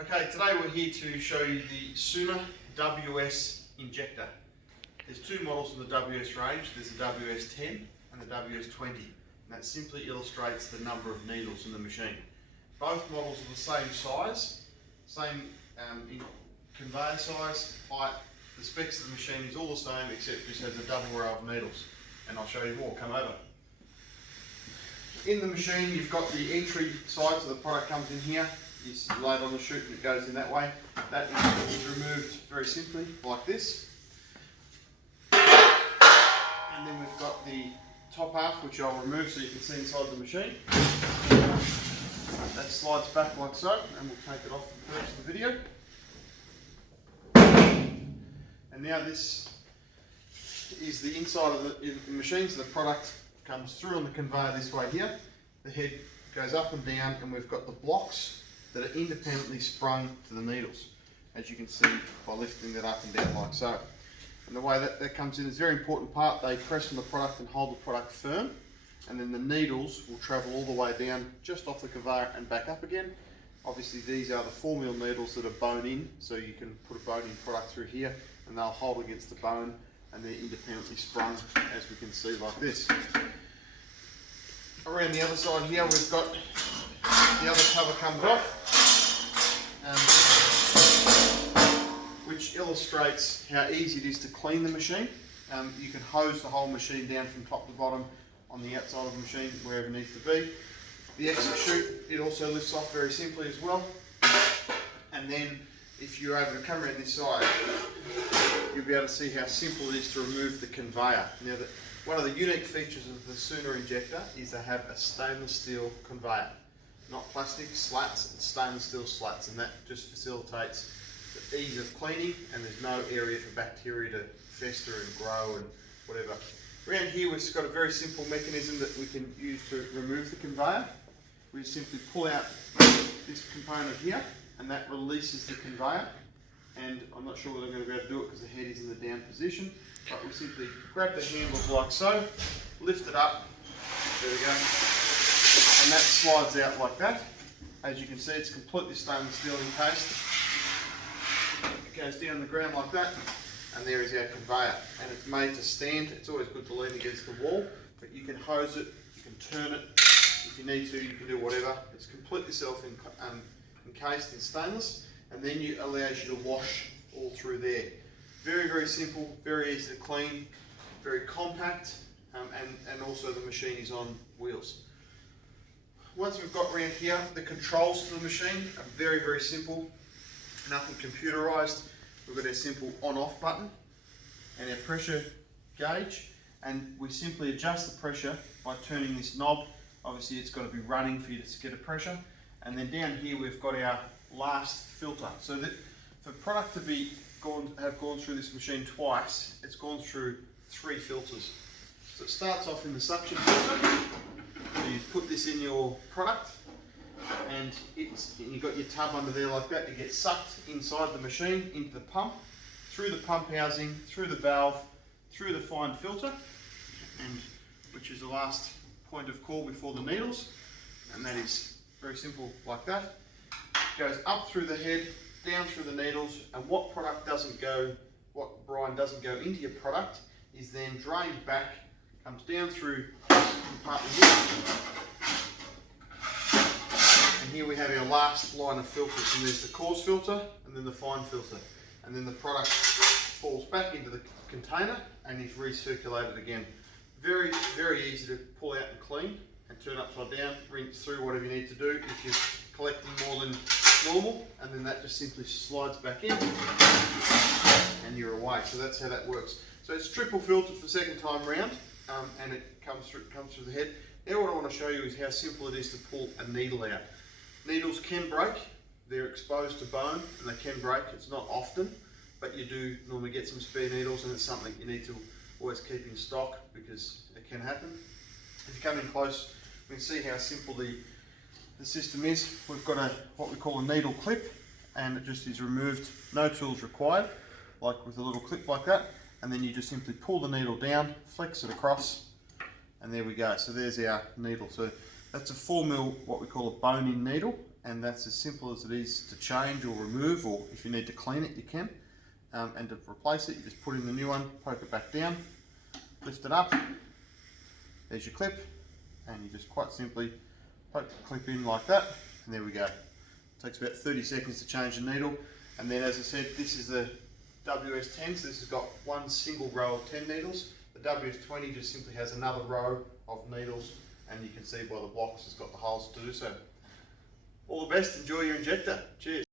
Okay, today we're here to show you the Suhner WS Injector. There's two models in the WS range. There's the WS10 and the WS20, and that simply illustrates the number of needles in the machine. Both models are the same size, same conveyor size, height. The specs of the machine is all the same except just has a double row of needles, and I'll show you more. Come over. In the machine you've got the entry side, so the product comes in here. You load on the chute and it goes in that way. That is removed very simply like this. And then we've got the top half, which I'll remove so you can see inside the machine. That slides back like so, and we'll take it off for the purpose of the video. And now this is the inside of the machine, so the product comes through on the conveyor this way here. The head goes up and down, and we've got the blocks that are independently sprung to the needles, as you can see by lifting that up and down like so. And the way that comes in is a very important part. They press on the product and hold the product firm, and then the needles will travel all the way down just off the conveyor and back up again. Obviously these are the 4mm needles that are bone in, so you can put a bone in product through here and they'll hold against the bone, and they're independently sprung, as we can see like this. Around the other side here we've got the other cover comes off, which illustrates how easy it is to clean the machine. You can hose the whole machine down from top to bottom on the outside of the machine, wherever it needs to be. The exit chute, it also lifts off very simply as well. And then if you're able to come around this side, you'll be able to see how simple it is to remove the conveyor. Now, one of the unique features of the Suhner Injector is they have a stainless steel conveyor. Not plastic slats, it's stainless steel slats, and that just facilitates the ease of cleaning, and there's no area for bacteria to fester and grow and whatever. Around here we've got a very simple mechanism that we can use to remove the conveyor. We simply pull out this component here, and that releases the conveyor. And I'm not sure whether I'm going to be able to do it because the head is in the down position, but we simply grab the handles like so, lift it up, there we go, and that slides out like that. As you can see, it's completely stainless steel encased. It goes down the ground like that, and there is our conveyor, and it's made to stand. It's always good to lean against the wall, but you can hose it, you can turn it if you need to, you can do whatever. It's completely encased in stainless, and then it allows you to wash all through there. Very, very simple, very easy to clean, very compact, and also the machine is on wheels. Once we've got around here, the controls to the machine are very, very simple. Nothing computerized. We've got our simple on-off button and our pressure gauge, and we simply adjust the pressure by turning this knob. Obviously it's got to be running for you to get a pressure, and then down here we've got our last filter. So that for product to have gone through this machine twice, it's gone through 3 filters. So it starts off in the suction filter. So you put this in your product, and you've got your tub under there like that. It gets sucked inside the machine into the pump, through the pump housing, through the valve, through the fine filter, and which is the last point of call before the needles, and that is very simple like that. It goes up through the head, down through the needles, and what brine doesn't go into your product is then drained back, comes down through the compartment here. And here we have our last line of filters, and there's the coarse filter and then the fine filter, and then the product falls back into the container and is recirculated again. Very, very easy to pull out and clean and turn upside down, rinse through whatever you need to do if you're collecting more than normal, and then that just simply slides back in and you're away. So that's how that works. So it's triple filtered for the second time round, and it comes through the head. Now what I want to show you is how simple it is to pull a needle out. Needles can break, they're exposed to bone and they can break. It's not often, but you do normally get some spare needles, and it's something you need to always keep in stock because it can happen. If you come in close, we can see how simple the system is. We've got what we call a needle clip, and it just is removed, no tools required, like with a little clip like that, and then you just simply pull the needle down, flex it across, and there we go. So there's our needle. So That's a 4mm, what we call a bone-in needle, and that's as simple as it is to change or remove, or if you need to clean it, you can. And to replace it, you just put in the new one, poke it back down, lift it up, there's your clip, and you just quite simply poke the clip in like that, and there we go. It takes about 30 seconds to change the needle, and then as I said, this is the WS10, so this has got one single row of 10 needles. The WS20 just simply has another row of needles, and you can see by the blocks it's got the holes to do so. All the best, enjoy your injector. Cheers.